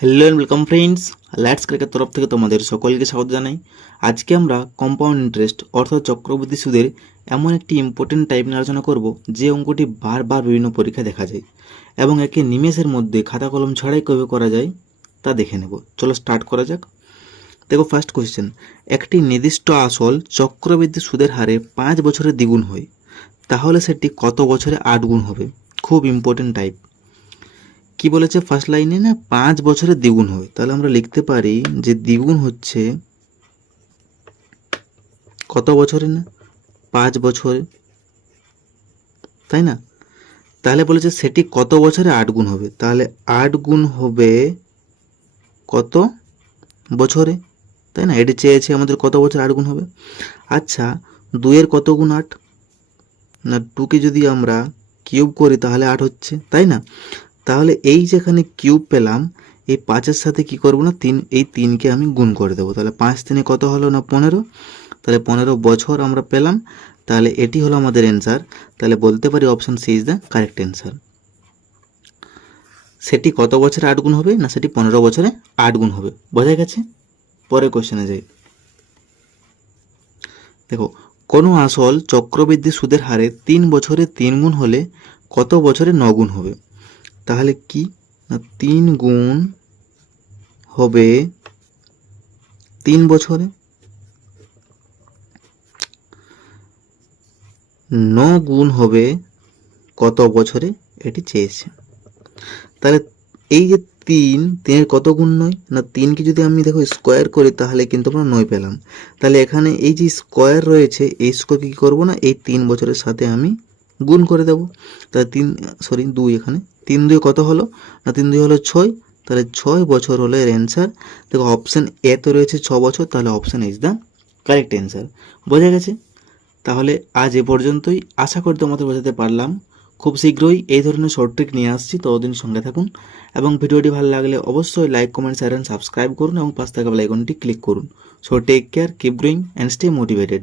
Hello and welcome friends let's ক্রিকের তরফ থেকে তোমাদের সকলকে স্বাগত জানাই আজকে আমরা কম্পাউন্ড ইন্টারেস্ট অর্থাৎ চক্রবৃদ্ধি সুদের এমন একটি ইম্পর্টেন্ট টাইপ নিয়ে আলোচনা করব যে অঙ্কটি বারবার বিভিন্ন পরীক্ষায় দেখা যায় এবং একে নিমেষের মধ্যে খাতা কলম ছাড়াই কবে করা যায় তা দেখে নেব চলো স্টার্ট করা যাক দেখো ফার্স্ট কোয়েশ্চেন একটি নির্দিষ্ট আসল চক্রবৃদ্ধি সুদের হারে পাঁচ বছরে দ্বিগুণ হয় তাহলে সেটি কত বছরে আট গুণ হবে? খুব ইম্পর্টেন্ট টাইপ কি বলেছে ফার্স্ট লাইনে না, পাঁচ বছরে দ্বিগুণ হবে। তাহলে আমরা লিখতে পারি যে দ্বিগুণ হচ্ছে কত বছরে না? পাঁচ বছরে। তাই না? তাহলে বলেছে সেটি কত বছরে আট গুণ হবে? তাহলে আট গুণ হবে কত বছরে? তাই না? এটি চেয়েছে আমাদের কত বছর আট গুণ হবে। আচ্ছা দুইয়ের কত গুণ আট? না টুকে যদি আমরা কিউব করি, তাহলে আট হচ্ছে, তাই না? তাহলে এই যেখানে কিউব পেলাম, এই পাঁচের সাথে কি করব না? তিন, এই তিনকে আমি গুণ করে দেবো। তাহলে পাঁচ তিনে কত হলো না পনেরো? তাহলে পনেরো বছর আমরা পেলাম। তাহলে এটি হলো আমাদের অ্যান্সার তাহলে বলতে পারি option C is the correct answer সেটি কত বছরে আট গুণ হবে, না সেটি পনেরো বছরে আট গুণ হবে? বোঝা গেছে? পরে কোশ্চেনে যাই। দেখো কোনো আসল চক্রবৃদ্ধি সুদের হারে তিন বছরে তিন গুণ হলে কত বছরে নগুণ হবে? তাহলে কি? না, তিন গুণ হবে তিন বছরে? ন গুণ হবে কত বছরে? এটি চেয়েছে। তাহলে এই যে তিন, তিনের কত গুণ নয়? না, তিনকে যদি আমি দেখো স্কোয়ার করি, তাহলে কিন্তু আমরা নয় পেলাম। তাহলে এখানে এই যে স্কোয়ার রয়েছে, এই স্কোয়ার কী করব না? এই তিন বছরের সাথে আমি গুণ করে দেবো। তাহলে তিন সরি দুই এখানে। তিন দুই কত হলো? না, তিন দুই হলো ছয়। তাহলে ছয় বছর হলো এর অ্যান্সার দেখো অপশান এ তো রয়েছে ছ বছর, তাহলে option is the correct answer বোঝা গেছে? তাহলে আজ এ পর্যন্তই। আশা করি তোমাদের বোঝাতে পারলাম। খুব শীঘ্রই এই ধরনের শর্ট ট্রিক নিয়ে আসছি, ততদিন সঙ্গে থাকুন এবং ভিডিওটি ভালো লাগলে অবশ্যই লাইক কমেন্ট শেয়ার সাবস্ক্রাইব করুন এবং পাশ থাকা বেলাইকনটি ক্লিক করুন। So take care keep growing and stay motivated